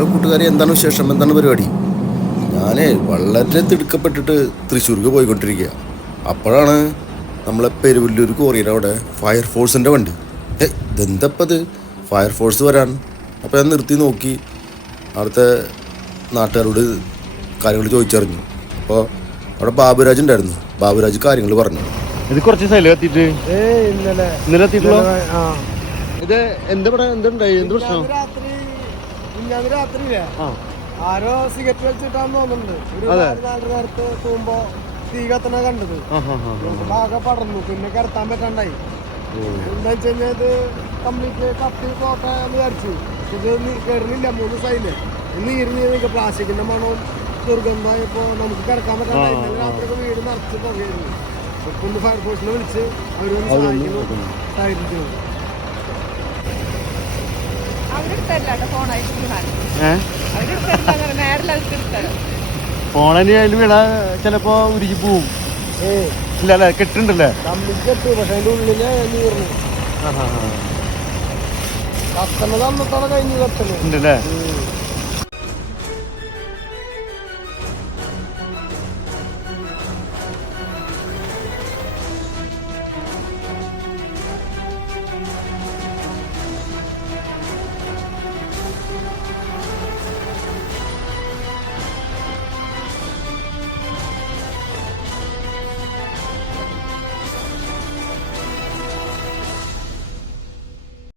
Hello കൂട്ടുകാരെ, എന്താണ് വിശേഷം? എന്താണ് പരിപാടി? ഞാൻ വളരെ തിടുക്കപ്പെട്ടിട്ട് തൃശ്ശൂർക്ക് പോയിക്കൊണ്ടിരിക്കുക. അപ്പോഴാണ് നമ്മളെ പെരുവല്ലൂർ കോറിയുടെ അവിടെ ഫയർഫോഴ്സിൻ്റെ വണ്ടി. ഇതെന്തപ്പത് ഫയർഫോഴ്സ് വരാൻ? അപ്പോൾ ഞാൻ നിർത്തി നോക്കി. അവിടുത്തെ നാട്ടുകാരോട് കാര്യങ്ങൾ ചോദിച്ചറിഞ്ഞു. അപ്പോൾ അവിടെ ബാബുരാജ് ഉണ്ടായിരുന്നു. ബാബുരാജ് കാര്യങ്ങൾ പറഞ്ഞു. ഇത് കുറച്ച് സ്ഥലം എത്തിയിട്ട് ഇന്നലെ എത്തിയിട്ടുള്ളൂ. ഇത് എന്തുണ്ടായി? എന്ത് പ്രശ്നം? രാത്രിയില്ലേ ആരോ സിഗരറ്റ് വലിച്ചിട്ടാന്ന് തോന്നുന്നുണ്ട്. ഒരു 4 നേരത്ത് പോകുമ്പോ തീ കത്തണ കണ്ടത്. ആകെ പടർന്നു. പിന്നെ കിടത്താൻ പറ്റാണ്ടായി. എന്താ വെച്ച് കഴിഞ്ഞാൽ ഇത് കംപ്ലീറ്റ് കത്തി പോട്ടെന്ന് വിചാരിച്ചു. ഇത് കയറുന്നില്ല. 3 ദിവസമായില്ലേ. നീരിന് പ്ലാസ്റ്റിക്കിന്റെ മണവും ദുർഗന്ധമായപ്പോ നമുക്ക് കിടക്കാൻ പറ്റാണ്ടായി. രാത്രിയൊക്കെ വീട് നിറച്ച് പുകയായിരുന്നു. ഇപ്പൊ ഫയർഫോഴ്സിനെ വിളിച്ച് അവരൊന്ന് സഹായിക്കുന്നു. ഫോണിന് അതിൽ വീണ ചിലപ്പോ ഉരുകി പോവും. ഇല്ലല്ലേ, കെട്ടുണ്ടല്ലേ? കെട്ടു. പക്ഷെ അതിന്റെ ഉള്ളില് നീർന്നു കത്തണത് അന്നത്തോടെ കഴിഞ്ഞ് കത്തണുണ്ടല്ലേ.